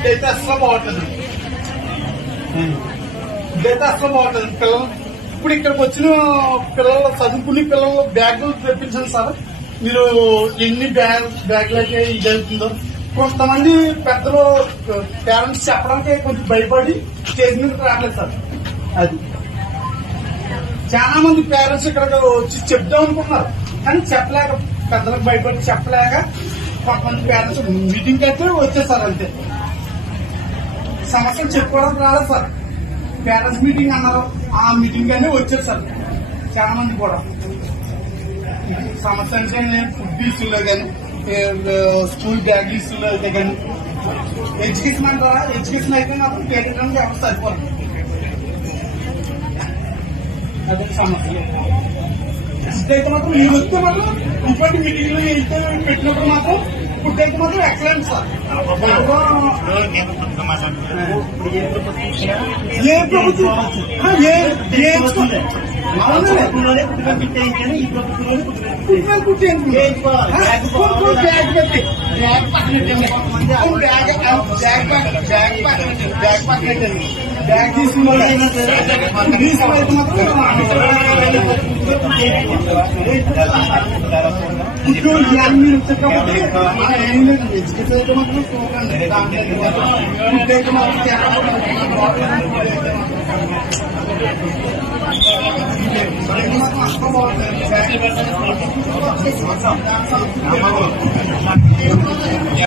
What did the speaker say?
ఇదైతే అసలు బాగుంటుంది. ఇదైతే అసలు బాగుంటుంది. పిల్లలు ఇప్పుడు ఇక్కడికి వచ్చిన పిల్లలు చదువుకునే పిల్లలు బ్యాగులు తెప్పించండి సార్. మీరు ఎన్ని బ్యాగులైతే ఇది అవుతుందో. కొంతమంది పెద్దలు పేరెంట్స్ చెప్పడానికి కొంచెం భయపడి స్టేజ్ మీదకి రావట్లేదు సార్. అది చాలా మంది పేరెంట్స్ ఇక్కడ వచ్చి చెప్దాం అనుకుంటున్నారు, కానీ చెప్పలేక, పెద్దలకు భయపడి చెప్పలేక కొంతమంది పేరెంట్స్ మీటింగ్ అయితే వచ్చేసారు. అంతే, సమస్యలు చెప్పుకోవడానికి రాలేదు సార్. పేరెంట్స్ మీటింగ్ అన్నారు, ఆ మీటింగ్ అనే వచ్చారు సార్ చాలా మంది కూడా. సమస్య అంటే ఫుడ్ ఇష్యూలో కానీ, స్కూల్ బ్యాగ్ ఇష్యూలో అయితే కానీ, ఎడ్యుకేషన్ అంటారా, ఎడ్యుకేషన్ అయితే మాత్రం కేటాయించడానికి వ్యవస్థ సరిపోదు. అదే సమస్య. ఫుడ్ అయితే మాత్రం మీరు వస్తే మాత్రం ఇంకోటి మీటింగ్ లో వెళ్తే పెట్టినప్పుడు మాత్రం ఫుడ్ అయితే మాత్రం ఎక్సలెంట్ సార్. ఏ ప్రభుత్వం బ్యాగ్ తీసుకున్న మీరు వచ్చేటప్పుడు ఏం లేదు, ఎడ్యుకేషన్ అయితే మాత్రం ఫుడ్ అయితే మాత్రం చాలా బాగుంటుంది.